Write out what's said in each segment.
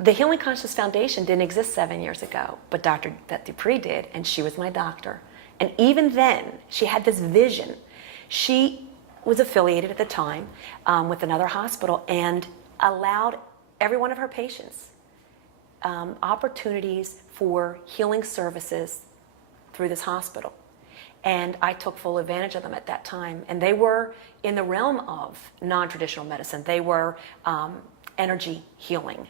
The Healing Conscious Foundation didn't exist 7 years ago, but Dr. Beth Dupree did, and she was my doctor. And even then, she had this vision. She was affiliated at the time with another hospital and allowed every one of her patients opportunities for healing services through this hospital. And I took full advantage of them at that time. And they were in the realm of non-traditional medicine. They were energy healing,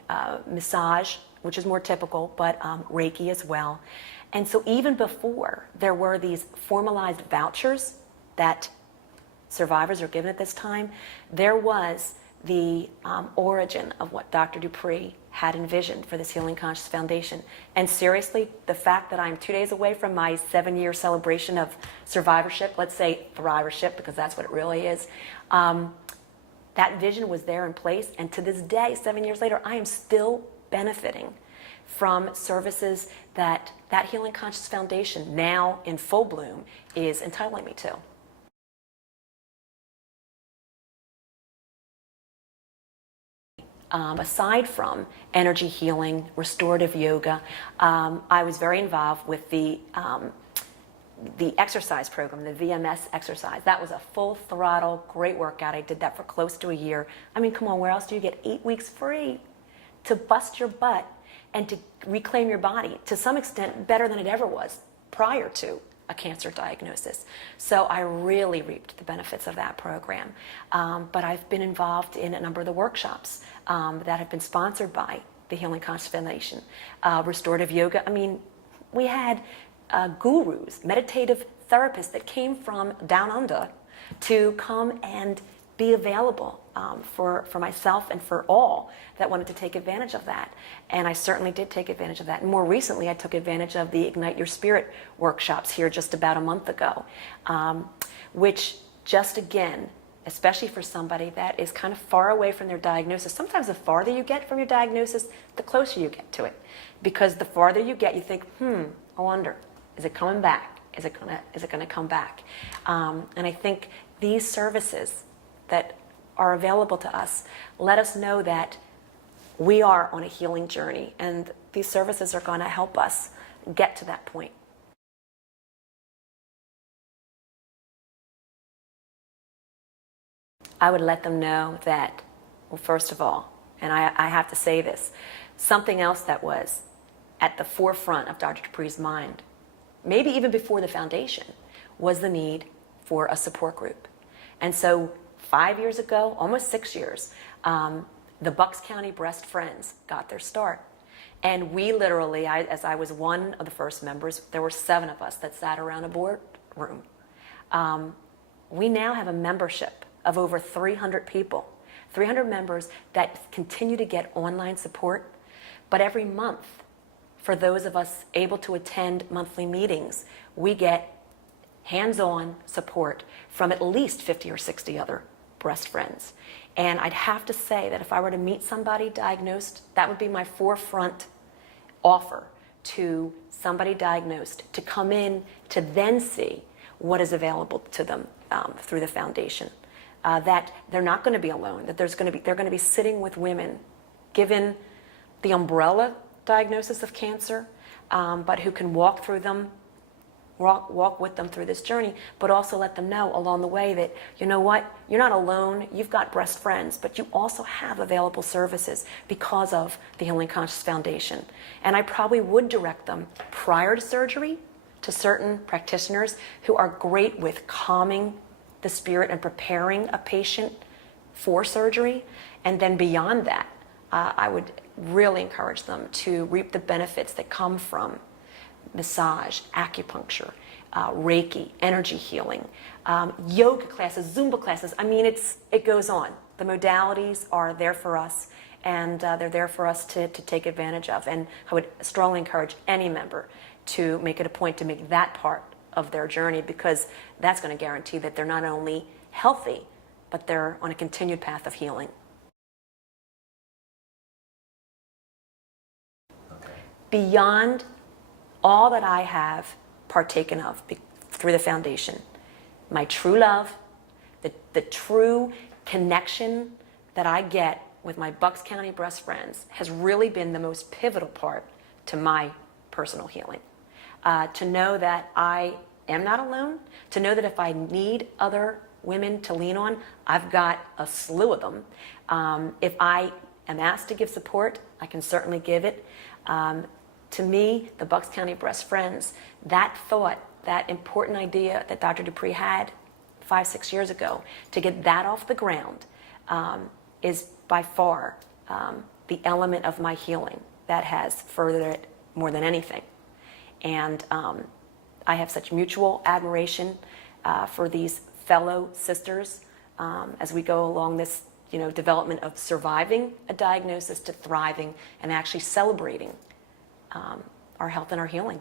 massage, which is more typical, but Reiki as well. And so even before there were these formalized vouchers that survivors are given at this time, there was the origin of what Dr. Dupree had envisioned for this Healing Conscious Foundation. And seriously, the fact that I'm 2 days away from my 7-year celebration of survivorship, let's say thrivership, because that's what it really is, that vision was there in place. And to this day, 7 years later, I am still benefiting from services that Healing Conscious Foundation, now in full bloom, is entitling me to. Aside from energy healing, restorative yoga, I was very involved with the exercise program, the VMS exercise. That was a full throttle, great workout. I did that for close to a year. I mean, come on, where else do you get 8 weeks free to bust your butt and to reclaim your body, to some extent better than it ever was prior to a cancer diagnosis? So I really reaped the benefits of that program. But I've been involved in a number of the workshops that have been sponsored by the Healing Conscious Foundation. Restorative yoga, I mean, we had gurus, meditative therapists that came from down under to come and be available for myself and for all that wanted to take advantage of that. And I certainly did take advantage of that. And more recently, I took advantage of the Ignite Your Spirit workshops here just about a month ago, which just again, especially for somebody that is kind of far away from their diagnosis. Sometimes the farther you get from your diagnosis, the closer you get to it. Because the farther you get, you think, I wonder, is it coming back? Is it gonna come back? And I think these services that are available to us let us know that we are on a healing journey, and these services are going to help us get to that point. I would let them know that, well, first of all, and I have to say this, something else that was at the forefront of Dr. Dupree's mind, maybe even before the foundation, was the need for a support group. And so 5 years ago, almost 6 years, the Bucks County Breast Friends got their start. And we literally, as I was one of the first members, there were 7 of us that sat around a boardroom. We now have a membership of over 300 people, 300 members that continue to get online support. But every month, for those of us able to attend monthly meetings, we get hands-on support from at least 50 or 60 other breast friends. And I'd have to say that if I were to meet somebody diagnosed, that would be my forefront offer to somebody diagnosed, to come in to then see what is available to them through the foundation. That they're not going to be alone, that they're going to be sitting with women given the umbrella diagnosis of cancer, but who can walk with them through this journey, but also let them know along the way that, you know what, you're not alone, you've got breast friends, but you also have available services because of the Healing Conscious Foundation. And I probably would direct them prior to surgery to certain practitioners who are great with calming the spirit and preparing a patient for surgery. And then beyond that, I would really encourage them to reap the benefits that come from massage, acupuncture, Reiki, energy healing, yoga classes, Zumba classes. I mean, it goes on. The modalities are there for us, and they're there for us to take advantage of. And I would strongly encourage any member to make it a point to make that part of their journey, because that's going to guarantee that they're not only healthy, but they're on a continued path of healing. Okay. Beyond all that I have partaken of through the foundation, my true love, the true connection that I get with my Bucks County Breast Friends has really been the most pivotal part to my personal healing. To know that I am not alone, to know that if I need other women to lean on, I've got a slew of them. If I am asked to give support, I can certainly give it. To me, the Bucks County Breast Friends, that thought, that important idea that Dr. Dupree had 5-6 years ago, to get that off the ground is by far the element of my healing that has furthered it more than anything. And I have such mutual admiration for these fellow sisters as we go along this development of surviving a diagnosis to thriving and actually celebrating our health and our healing.